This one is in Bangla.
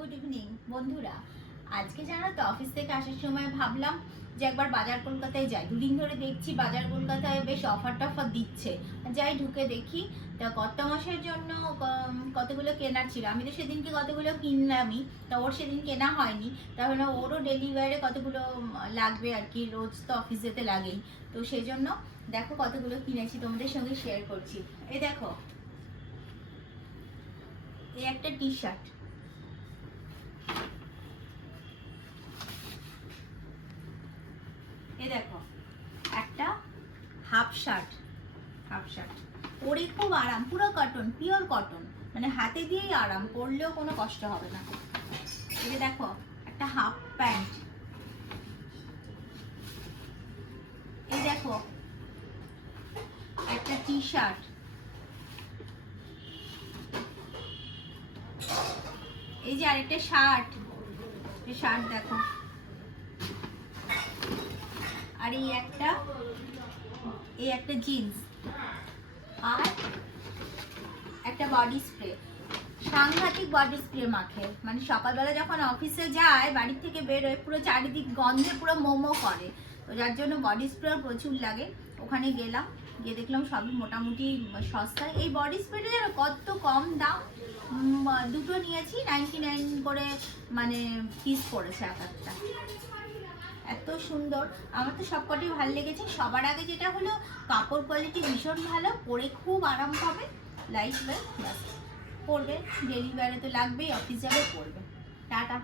গুড ইভিনিং বন্ধুরা। আজকে জানো তো অফিস থেকে আসার সময় ভাবলাম যে একবার বাজার কলকাতায় যাই। দুদিন ধরে দেখছি বাজার কলকাতায় বেশ অফার টফার দিচ্ছে, যাই ঢুকে দেখি। তা কত মাসের জন্য কতগুলো কেনার ছিল। আমি তো সেদিনকে কতগুলো কিনলামই, তা ওর সেদিন কেনা হয়নি। তাহলে ওরও ডেলিভারে কতগুলো লাগবে আর কি, রোজ তো অফিস যেতে লাগেই। তো সেই জন্য দেখো কতগুলো কিনেছি, তোমাদের সঙ্গে শেয়ার করছি। এই দেখো, এই একটা টি শার্ট, এই দেখো একটা হাফ শার্ট, পরে খুব আরাম, পুরো কটন, পিওর কটন, মানে হাতে দিয়েই আরাম, পরলেও কোনো কষ্ট হবে না। এই দেখো একটা হাফ প্যান্ট, এই দেখো একটা টি শার্ট, এই যে আরেকটা শার্ট, দেখো। আর এই একটা জিন্স, আর একটা বডি স্প্রে। সাংঘাতিক বডি স্প্রে মাখে, মানে সকালবেলা যখন অফিসে যায়, বাড়ির থেকে বেরোয়, পুরো চারিদিক গন্ধে পুরো মোমো করে। তো যার জন্য বডি স্প্রে প্রচুর লাগে। ওখানে গেলাম, গিয়ে দেখলাম সবই মোটামুটি সস্তায়। এই বডি স্প্রেটা যেন কত কম দাম, দুটো নিয়েছি 99 করে, মানে পিস পড়েছে এক একটা। এত সুন্দর, আমার তো সবকটাই ভালো লেগেছে। সবার আগে যেটা হলো, কাপড় কোয়ালিটি ভীষণ ভালো, পরে খুব আরাম পাবে, লাইট ওয়েট, ব্যাস পরবে, ডেলি ওয়্যারে তো লাগবেই, অফিস যাবে পরবে। টাটা।